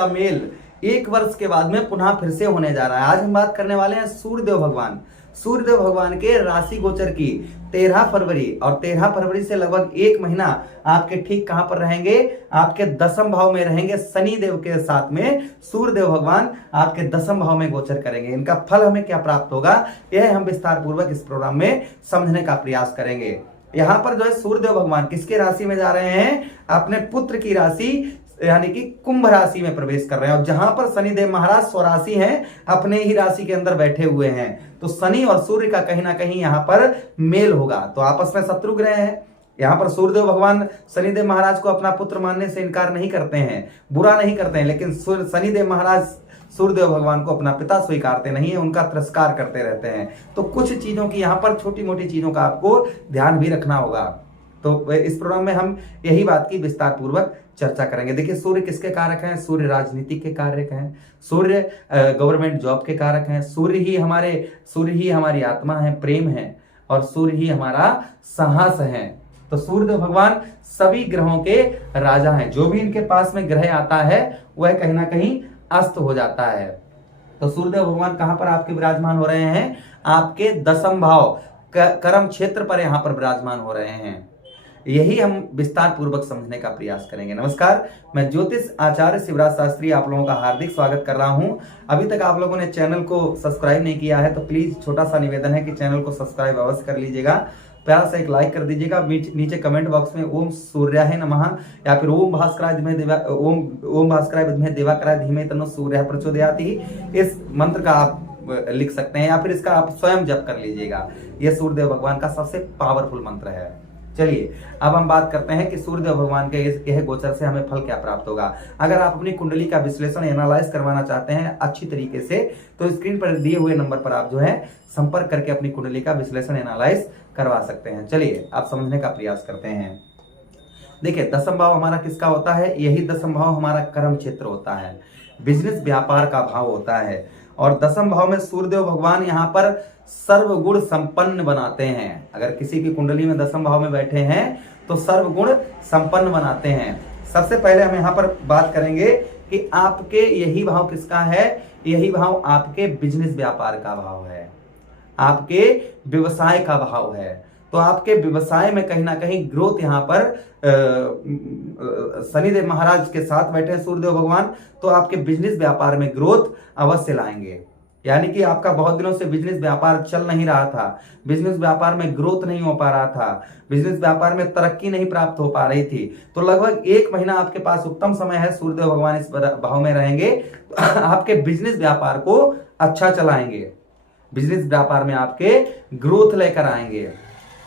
का मेल 1 वर्ष के बाद में पुनः फिर से होने जा रहा है। आज हम बात करने वाले हैं सूर्यदेव भगवान। सूर्यदेव भगवान के राशि गोचर की 13 फरवरी और 13 फरवरी से लगभग 1 महीना आपके ठीक कहां पर रहेंगे, आपके 10वें भाव में रहेंगे। शनि देव के साथ में सूर्यदेव भगवान आपके 10वें भाव में गोचर करेंगे। इनका फल हमें क्या प्राप्त होगा, यह हम विस्तार पूर्वक इस प्रोग्राम में समझने का प्रयास करेंगे। यहां पर जो है सूर्यदेव भगवान किसके राशि में जा रहे हैं, अपने पुत्र की राशि यानी कि कुंभ राशि में प्रवेश कर रहे हैं। और जहां पर शनिदेव महाराज स्वराशि हैं, अपने ही राशि के अंदर बैठे हुए हैं, तो शनि और सूर्य का कहीं ना कहीं यहां पर मेल होगा। तो आपस में शत्रु ग्रह हैं। यहां पर सूर्यदेव भगवान शनिदेव महाराज को अपना पुत्र मानने से इनकार नहीं करते हैं, बुरा नहीं करते हैं, लेकिन शनिदेव महाराज सूर्यदेव भगवान को अपना पिता स्वीकारते नहीं है, उनका तिरस्कार करते रहते हैं। तो कुछ चीजों की यहां पर छोटी मोटी चीजों का आपको ध्यान भी रखना होगा। तो इस प्रोग्राम में हम यही बात की विस्तार पूर्वक चर्चा करेंगे। देखिए, सूर्य किसके कारक हैं, सूर्य राजनीति के कारक हैं, सूर्य गवर्नमेंट जॉब के कारक हैं, सूर्य ही हमारी आत्मा है, प्रेम है, और सूर्य ही हमारा साहस है। तो सूर्यदेव भगवान सभी ग्रहों के राजा हैं। जो भी इनके पास में ग्रह आता है वह कहीं ना कहीं अस्त हो जाता है। तो सूर्यदेव भगवान कहां पर आपके विराजमान हो रहे हैं, आपके 10वें भाव कर्म क्षेत्र पर यहां पर विराजमान हो रहे हैं। यही हम विस्तार पूर्वक समझने का प्रयास करेंगे। नमस्कार, मैं ज्योतिष आचार्य शिवराज शास्त्री आप लोगों का हार्दिक स्वागत कर रहा हूं। अभी तक आप लोगों ने चैनल को सब्सक्राइब नहीं किया है तो प्लीज छोटा सा निवेदन है कि चैनल को सब्सक्राइब अवश्य कर लीजिएगा, प्यार से एक लाइक कर दीजिएगा। नीचे कमेंट बॉक्स में ओम सूर्याय नमः या फिर ओम भास्कराय विद्महे दिवाकराय धीमहि तन्नो सूर्यः प्रचोदयाति, इस मंत्र का आप लिख सकते हैं या फिर इसका आप स्वयं जप कर लीजिएगा। यह सूर्यदेव भगवान का सबसे पावरफुल मंत्र है। चलिए, अब हम बात करते हैं कि सूर्यदेव भगवान के इस गोचर से हमें फल क्या प्राप्त होगा। अगर आप अपनी कुंडली का विश्लेषण एनालाइज करवाना चाहते हैं अच्छी तरीके से, तो स्क्रीन पर दिए हुए नंबर पर आप जो है संपर्क करके अपनी कुंडली का विश्लेषण एनालाइज करवा सकते हैं। चलिए, आप समझने का प्रयास करते हैं। देखिए, 10वां भाव हमारा किसका होता है, यही 10वां भाव हमारा कर्म क्षेत्र होता है, बिजनेस व्यापार का भाव होता है। और 10वें भाव में सूर्यदेव भगवान यहाँ पर सर्वगुण संपन्न बनाते हैं। अगर किसी की कुंडली में 10वें भाव में बैठे हैं तो सर्वगुण संपन्न बनाते हैं। सबसे पहले हम यहाँ पर बात करेंगे कि आपके यही भाव किसका है, यही भाव आपके बिजनेस व्यापार का भाव है, आपके व्यवसाय का भाव है। तो आपके व्यवसाय में कहीं ना कहीं ग्रोथ यहाँ पर शनिदेव महाराज के साथ बैठे हैं सूर्यदेव भगवान, तो आपके बिजनेस व्यापार में ग्रोथ अवश्य लाएंगे। यानी कि आपका बहुत दिनों से बिजनेस व्यापार चल नहीं रहा था, बिजनेस व्यापार में ग्रोथ नहीं हो पा रहा था, बिजनेस व्यापार में तरक्की नहीं प्राप्त हो पा रही थी, तो लगभग 1 महीना आपके पास उत्तम समय है। सूर्यदेव भगवान इस भाव में रहेंगे तो आपके बिजनेस व्यापार को अच्छा चलाएंगे, बिजनेस व्यापार में आपके ग्रोथ लेकर आएंगे।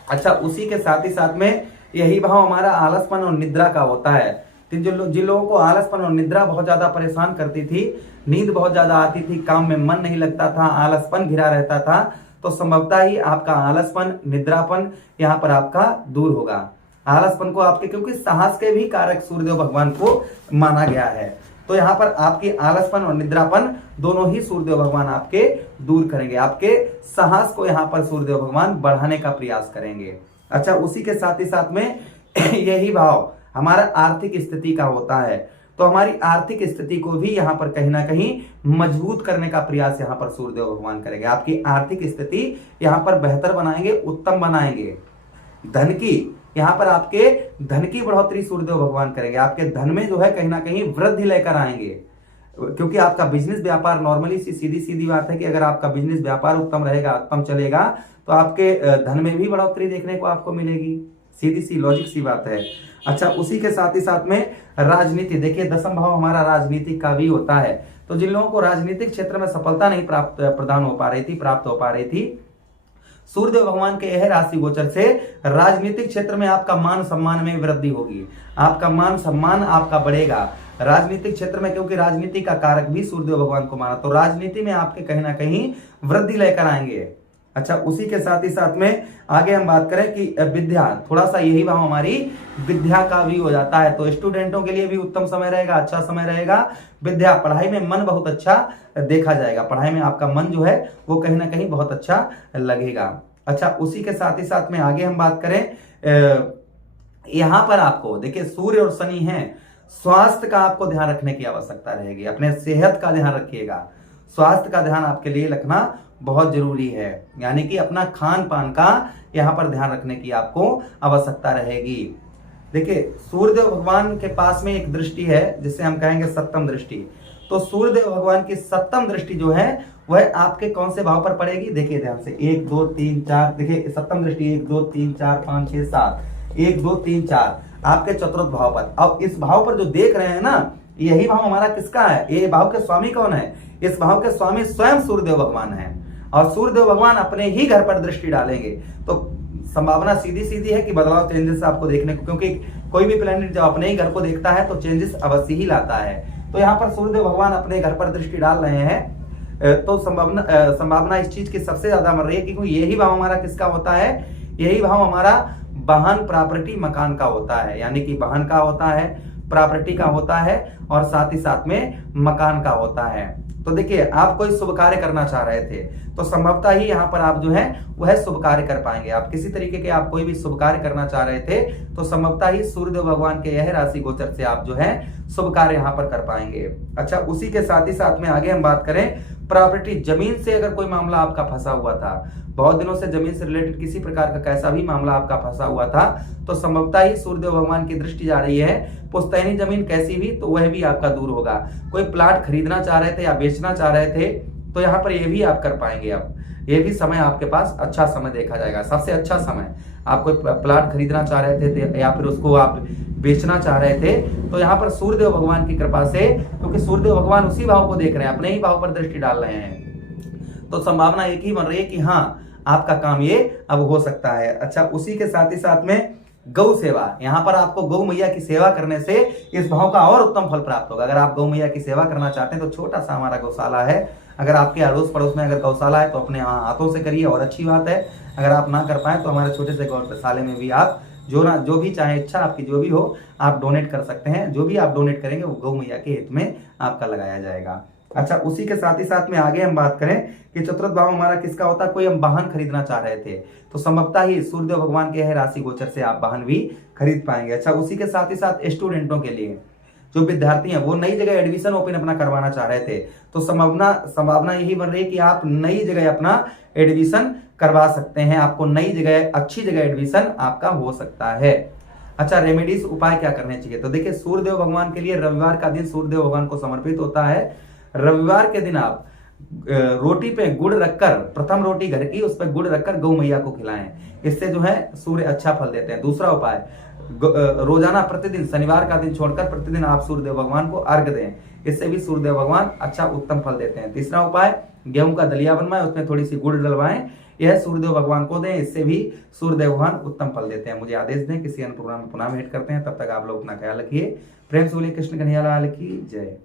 अच्छा, उसी के साथ ही साथ में यही भाव हमारा आलसपन और निद्रा का होता है। जिन लोगों को आलसपन और निद्रा बहुत ज्यादा परेशान करती थी, नींद बहुत ज्यादा आती थी, काम में मन नहीं लगता था, आलसपन घिरा रहता था, तो संभवतः ही आपका आलसपन, निद्रापन यहाँ पर आपका दूर होगा। आलसपन को आपके, क्योंकि साहस के भी कारक सूर्यदेव भगवान को माना गया है, तो यहाँ पर आपकी आलसपन और निद्रापन दोनों ही सूर्यदेव भगवान आपके दूर करेंगे। आपके साहस को यहाँ पर सूर्यदेव भगवान बढ़ाने का प्रयास करेंगे। अच्छा, उसी के साथ ही साथ में यही भाव हमारा आर्थिक स्थिति का होता है, तो हमारी आर्थिक स्थिति को भी यहाँ पर कहीं ना कहीं मजबूत करने का प्रयास यहाँ पर सूर्यदेव भगवान करेंगे। आपकी आर्थिक स्थिति यहाँ पर बेहतर बनाएंगे, उत्तम बनाएंगे। धन की यहाँ पर आपके धन की बढ़ोतरी सूर्यदेव भगवान करेंगे। आपके धन में जो है कहीं ना कहीं वृद्धि लेकर आएंगे, क्योंकि आपका बिजनेस व्यापार नॉर्मली सीधी बात है कि अगर आपका बिजनेस व्यापार उत्तम रहेगा, उत्तम चलेगा, तो आपके धन में भी बढ़ोतरी देखने को आपको मिलेगी। सीधी सी लॉजिक सी बात है। अच्छा, उसी के साथ ही साथ में राजनीति, देखिए 10वां भाव हमारा राजनीतिक का भी होता है, तो जिन लोगों को राजनीतिक क्षेत्र में सफलता नहीं प्राप्त हो पा रही थी, सूर्यदेव भगवान के यह राशि गोचर से राजनीतिक क्षेत्र में आपका मान सम्मान में वृद्धि होगी, आपका मान सम्मान आपका बढ़ेगा राजनीतिक क्षेत्र में, क्योंकि राजनीति का कारक भी सूर्यदेव भगवान को माना, तो राजनीति में आपके कहीं ना कहीं वृद्धि लेकर आएंगे। अच्छा, उसी के साथ ही साथ में आगे हम बात करें कि विद्या, थोड़ा सा यही भाव हमारी विद्या का भी हो जाता है, तो स्टूडेंटों के लिए भी उत्तम समय रहेगा, अच्छा समय रहेगा। विद्या, पढ़ाई में मन बहुत अच्छा देखा जाएगा, पढ़ाई में आपका मन जो है वो कहीं ना कहीं बहुत अच्छा लगेगा। अच्छा, उसी के साथ ही साथ में आगे हम बात करें, यहां पर आपको देखिए सूर्य और शनि हैं, स्वास्थ्य का आपको ध्यान रखने की आवश्यकता रहेगी, अपने सेहत का ध्यान रखिएगा। स्वास्थ्य का ध्यान आपके लिए रखना बहुत जरूरी है, यानी कि अपना खान पान का यहाँ पर ध्यान रखने की आपको आवश्यकता रहेगी। देखिए सूर्यदेव भगवान के पास में एक दृष्टि है जिसे हम कहेंगे सप्तम दृष्टि। तो सूर्यदेव भगवान की सप्तम दृष्टि जो है वह आपके कौन से भाव पर पड़ेगी, देखिए ध्यान से, 1 2 3 4, देखिए सप्तम दृष्टि 1 2 3 4 5 6 7, 1 2 3 4 आपके चतुर्थ भाव पर। अब इस भाव पर जो देख रहे हैं ना, यही भाव हमारा किसका है, ये भाव के स्वामी कौन है, इस भाव के स्वामी स्वयं सूर्यदेव भगवान है। और सूर्यदेव भगवान अपने ही घर पर दृष्टि डालेंगे तो संभावना सीधी सीधी है कि बदलाव, चेंजेस आपको देखने को, क्योंकि कोई भी प्लेनेट जब अपने ही घर को देखता है तो चेंजेस अवश्य ही लाता है। तो यहाँ पर सूर्यदेव भगवान अपने घर पर दृष्टि डाल रहे हैं, तो संभावना इस चीज की सबसे ज्यादा बन रही है, क्योंकि यही भाव हमारा किसका होता है, यही भाव हमारा वाहन, प्रॉपर्टी, मकान का होता है। यानी कि वाहन का होता है, प्रॉपर्टी का होता है और साथ ही साथ में मकान का होता है। तो देखिए आप कोई शुभ कार्य करना चाह रहे थे तो संभवतः ही यहाँ पर आप जो है वह शुभ कार्य कर पाएंगे। आप किसी तरीके के आप कोई भी शुभ कार्य करना चाह रहे थे तो संभवतः ही सूर्यदेव भगवान के यह राशि गोचर से आप जो है शुभ कार्य यहाँ पर कर पाएंगे। अच्छा, उसी के साथ ही साथ में आगे हम बात करें प्रॉपर्टी, जमीन से अगर कोई मामला आपका फंसा हुआ था, बहुत दिनों से जमीन से रिलेटेड किसी प्रकार का कैसा भी मामला आपका फंसा हुआ था, तो संभवतः ही सूर्यदेव भगवान की दृष्टि जा रही है, पुश्तैनी जमीन कैसी भी तो वह भी आपका दूर होगा। कोई प्लाट खरीदना चाह रहे थे या बेचना चाह रहे थे तो यहाँ पर ये भी आप कर पाएंगे। अब ये भी समय आपके पास अच्छा समय देखा जाएगा, सबसे अच्छा समय। आप कोई प्लाट खरीदना चाह रहे थे या फिर उसको आप बेचना चाह रहे थे तो यहाँ पर सूर्यदेव भगवान की कृपा से, क्योंकि सूर्यदेव भगवान उसी भाव को देख रहे हैं, अपने ही भाव पर दृष्टि डाल रहे हैं, तो संभावना एक ही बन रही है कि हाँ आपका काम ये अब हो सकता है। अच्छा, उसी के साथ ही साथ में गौ सेवा, यहाँ पर आपको गौ मैया की सेवा करने से इस भाव का और उत्तम फल प्राप्त होगा। अगर आप गौ मैया की सेवा करना चाहते हैं तो छोटा सा हमारा गौशाला है, अगर आपके अड़ोस पड़ोस में अगर गौशाला है तो अपने हाथों से करिए और अच्छी बात है। अगर आप ना कर पाए तो हमारे छोटे से गौशाले में भी आप जो भी चाहे इच्छा आपकी जो भी हो आप डोनेट कर सकते हैं। जो भी आप डोनेट करेंगे वो गौ मैया के हित में आपका लगाया जाएगा। अच्छा, उसी के साथ ही साथ में आगे हम बात करें कि चतुर्थ भाव हमारा किसका होता है, कोई हम वाहन खरीदना चाह रहे थे तो संभवतः ही सूर्यदेव भगवान के है राशि गोचर से आप वाहन भी खरीद पाएंगे। अच्छा, उसी के साथ ही साथ स्टूडेंटों के लिए, जो विद्यार्थी हैं वो नई जगह एडमिशन ओपन अपना करवाना चाह रहे थे तो संभावना यही बन रही है कि आप नई जगह अपना एडमिशन करवा सकते हैं, आपको नई जगह अच्छी जगह एडमिशन आपका हो सकता है। अच्छा, रेमेडीज उपाय क्या करने चाहिए, तो देखिए सूर्यदेव भगवान के लिए रविवार का दिन सूर्यदेव भगवान को समर्पित होता है। रविवार के दिन आप रोटी पे गुड़ रखकर, प्रथम रोटी घर की उस पर गुड़ रखकर गौ मैया को खिलाएं, इससे जो है सूर्य अच्छा फल देते हैं। दूसरा उपाय, रोजाना प्रतिदिन शनिवार का दिन छोड़कर प्रतिदिन आप सूर्यदेव भगवान को अर्घ दें, इससे भी सूर्यदेव भगवान अच्छा उत्तम फल देते हैं। तीसरा उपाय, गेहूं का दलिया बनवाएं, उसमें थोड़ी सी गुड़ डलवाएं, यह सूर्यदेव भगवान को दें, इससे भी सूर्यदेव भगवान उत्तम फल देते हैं। मुझे आदेश दें, किसी अन्य प्रोग्राम में पुनः भेंट करते हैं, तब तक आप लोग अपना ख्याल रखिए। प्रेम से बोलिए कृष्ण कन्हैया लाल की जय।